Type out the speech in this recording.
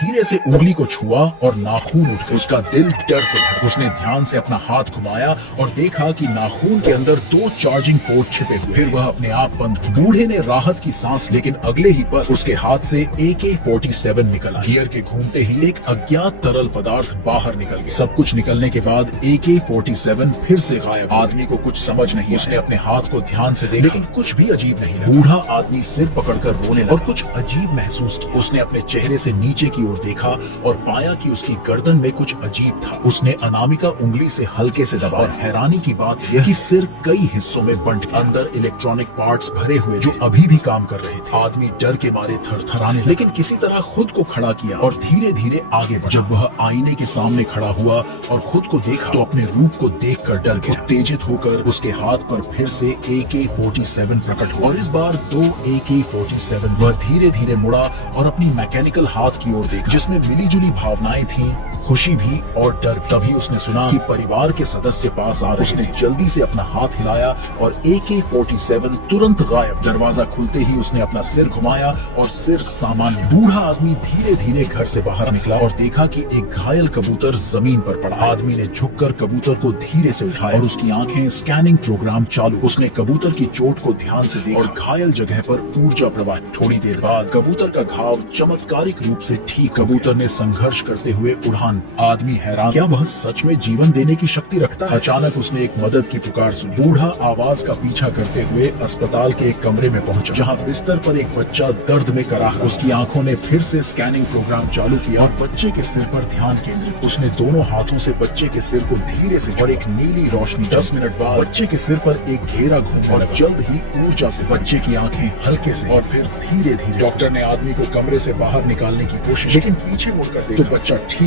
धीरे से उंगली को छुआ और नाखून उठ गए। उसका दिल डर से भरा। उसने ध्यान से अपना हाथ घुमाया और देखा कि नाखून के अंदर 2 चार्जिंग पोर्ट छिपे हुए। फिर वह अपने आप बंद। बूढ़े ने राहत की सांस, लेकिन अगले ही पल उसके हाथ से AK-47 निकल आया। गियर के घूमते ही एक अज्ञात तरल पदार्थ बाहर निकल गया। सब कुछ निकलने के बाद AK-47 फिर से गायब। आदमी को कुछ समझ नहीं। उसने अपने हाथ को ध्यान से देखा, लेकिन कुछ भी अजीब नहीं लगा। बूढ़ा आदमी सिर पकड़कर रोने लगा और कुछ अजीब महसूस किया। उसने अपने चेहरे से नीचे की ओर देखा और पाया कि उसकी गर्दन में कुछ अजीब था। उसने अनामिका उंगली से हल्के से दबाया और हैरानी की बात यह कि सिर कई हिस्सों में बंट गया। अंदर इलेक्ट्रॉनिक पार्ट्स भरे हुए जो अभी भी काम कर रहे थे। आदमी डर के मारे थरथराने, लेकिन किसी तरह खुद को खड़ा किया और धीरे धीरे आगे बढ़ा। जब वह आईने के सामने खड़ा हुआ और खुद को देखा तो अपने रूप को देखकर डर गया। उत्तेजित होकर उसके हाथ पर फिर से AK-47 प्रकट हुआ और इस बार 2 AK-47। वह धीरे धीरे मुड़ा और अपनी मैकेनिकल हाथ की ओर देखा, जिसमें मिलीजुली भावनाएं थीं, खुशी भी और डर। तभी उसने सुना कि परिवार के सदस्य पास आ रहे। उसने जल्दी से अपना हाथ हिलाया और AK-47 तुरंत गायब। दरवाजा खुलते ही उसने अपना सिर घुमाया और सिर सामान्य। बूढ़ा आदमी धीरे धीरे घर से बाहर निकला और देखा कि एक घायल कबूतर जमीन पर पड़ा। आदमी ने झुककर कबूतर को धीरे से उठाया और उसकी आंखें स्कैनिंग प्रोग्राम चालू। उसने कबूतर की चोट को ध्यान से देखा और घायल जगह पर ऊर्जा प्रवाह। थोड़ी देर बाद कबूतर का घाव चमत्कारिक रूप से ठीक। कबूतर ने संघर्ष करते हुए उड़ान। आदमी हैरान, क्या वह सच में जीवन देने की शक्ति रखता है? अचानक उसने एक मदद की पुकार सुनी। बूढ़ा आवाज का पीछा करते हुए अस्पताल के एक कमरे में पहुंचा, जहां बिस्तर पर एक बच्चा दर्द में कराह। उसकी आंखों ने फिर से स्कैनिंग प्रोग्राम चालू किया और बच्चे के सिर पर ध्यान केंद्रित। उसने दोनों हाथों से बच्चे के सिर को धीरे से और एक नीली रोशनी। 10 मिनट बाद बच्चे के सिर पर एक घेरा घूमने लगा। जल्द ही ऊर्जा से बच्चे की आंखें हल्के से और फिर धीरे धीरे। डॉक्टर ने आदमी को कमरे से बाहर निकालने की कोशिश, लेकिन पीछे मुड़कर देखा तो बच्चा ठीक